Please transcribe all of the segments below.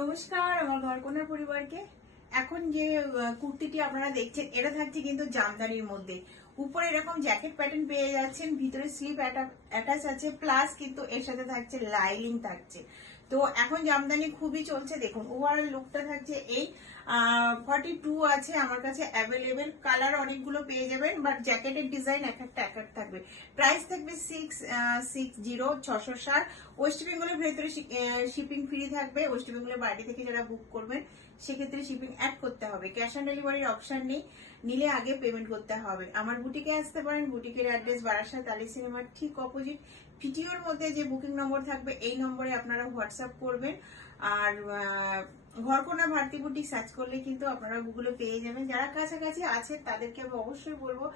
নমস্কার আমার ঘরকন্যার পরিবারকে। এখন যে কুর্তিটি আপনারা দেখছেন এটা থাকছে কিন্তু জামদানির মধ্যে। উপরে এরকম জ্যাকেট প্যাটার্ন পেয়ে যাচ্ছেন, ভিতরে স্লিপ অ্যাটাচ আছে, প্লাস কিন্তু এর সাথে থাকছে লাইলিং থাকছে। তো এখন জামদানি খুবই চলছে। দেখুন ওভারঅল লুকটা থাকছে এই 42 আছে আমার কাছে অ্যাভেলেবেল। কালার অনেকগুলো পেয়ে যাবেন, বাট জ্যাকেটের ডিজাইন এক একটা থাকবে। প্রাইস থাকবে 660 ওয়েস্ট বেঙ্গলের ভেতরে শিপিং ফ্রি থাকবে। ওয়েস্ট বেঙ্গলের বাইরে থেকে যারা বুক করবেন সেক্ষেত্রে শিপিং অ্যাড করতে হবে। ক্যাশ অন ডেলিভারির অপশন নেই, নিলে আগে পেমেন্ট করতে হবে। আমার বুটিকে আসতে পারেন। বুটিকের অ্যাড্রেস বারাসাত আলী সিনেমার ঠিক অপোজিট। ভিডিওর মধ্যে যে বুকিং নম্বর থাকবে এই নম্বরে আপনারা হোয়াটসঅ্যাপ করবেন। আর ঘরকন্যা ভারতী বুটিক সার্চ করলে কিন্তু আপনারা গুগলে পেয়ে যাবেন। যারা কাছাকাছি আছে তাদেরকে আমি অবশ্যই বলবো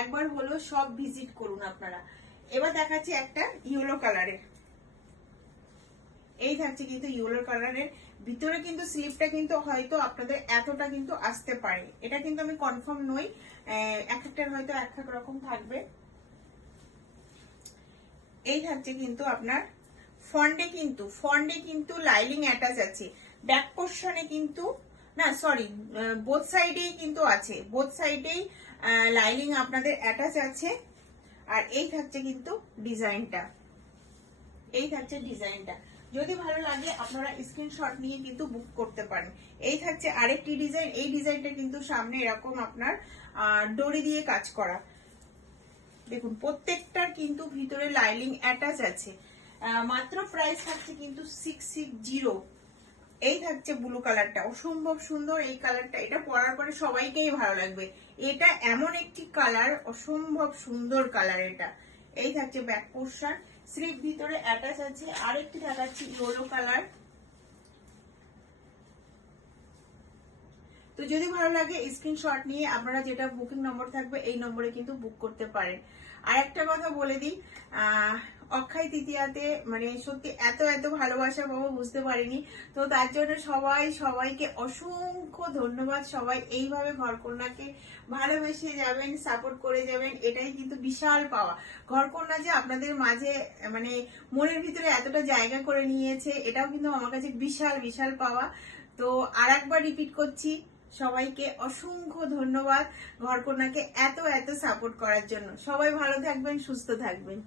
একবার হলেও সব ভিজিট করুন আপনারা। এবার দেখাচ্ছি একটা ইয়েলো কালারের। এই থাকছে কিন্তু ইয়েলো কালারের ভিতরে, কিন্তু স্লিপটা কিন্তু হয়তো আপনাদের এতটা কিন্তু আসতে পারে, এটা কিন্তু আমি কনফার্ম নই। এক একটার হয়তো এক এক রকম থাকবে। এই থাকছে কিন্তু আপনার ফন্ডে কিন্তু লাইলিং অ্যাটাচ আছে। ব্যাক পোর্শনে কিন্তু না, সরি, বোথ সাইডেই কিন্তু আছে, বোথ সাইডেই লাইলিং আপনাদের অ্যাটাচ আছে। আর এই থাকছে কিন্তু ডিজাইনটা, এই থাকছে ডিজাইনটা। যদি ভালো লাগে আপনারা স্ক্রিনশট নিয়ে কিন্তু বুক করতে পারেন। এই থাকছে আরেকটি ডিজাইন। এই ডিজাইনটা কিন্তু সামনে এরকম আপনার ডোরি দিয়ে কাজ করা। দেখুন প্রত্যেকটার কিন্তু ভিতরে লাইলিং অ্যাটাচ আছে। মাত্র প্রাইস থাকছে কিন্তু 660। এই থাকছে ব্লু কালারটা, অসম্ভব সুন্দর এই কালারটা। এটা পরার পরে সবাইকেই ভালো লাগবে। এটা এমন একটি কালার, অসম্ভব সুন্দর কালার এটা। এই থাকছে ব্যাক পোর্শন, স্লিপ ভিতরে অ্যাটাচ আছে। আরেকটি দেখাচ্ছি ইয়েলো কালার। তো যদি ভালো লাগে স্ক্রিনশট নিয়ে আপনারা যেটা বুকিং নম্বর থাকবে এই নম্বরে কিন্তু বুক করতে পারেন। আর একটা কথা বলে দিই, অক্ষয় তৃতীয়াতে মানে সত্যি এত এত ভালোবাসা পাবো বুঝতে পারিনি। তো তার জন্য সবাইকে অসংখ্য ধন্যবাদ। সবাই এইভাবে ঘরকন্যাকে ভালোবেসে যাবেন, সাপোর্ট করে যাবেন, এটাই কিন্তু বিশাল পাওয়া। ঘরকন্যা যে আপনাদের মাঝে মানে মনের ভিতরে এতটা জায়গা করে নিয়েছে, এটাও কিন্তু আমার কাছে বিশাল বিশাল পাওয়া। তো আর একবার রিপিট করছি, সবাইকে অসংখ্য ধন্যবাদ ঘরকন্যাকে এত এত সাপোর্ট করার জন্য। সবাই ভালো থাকবেন, সুস্থ থাকবেন।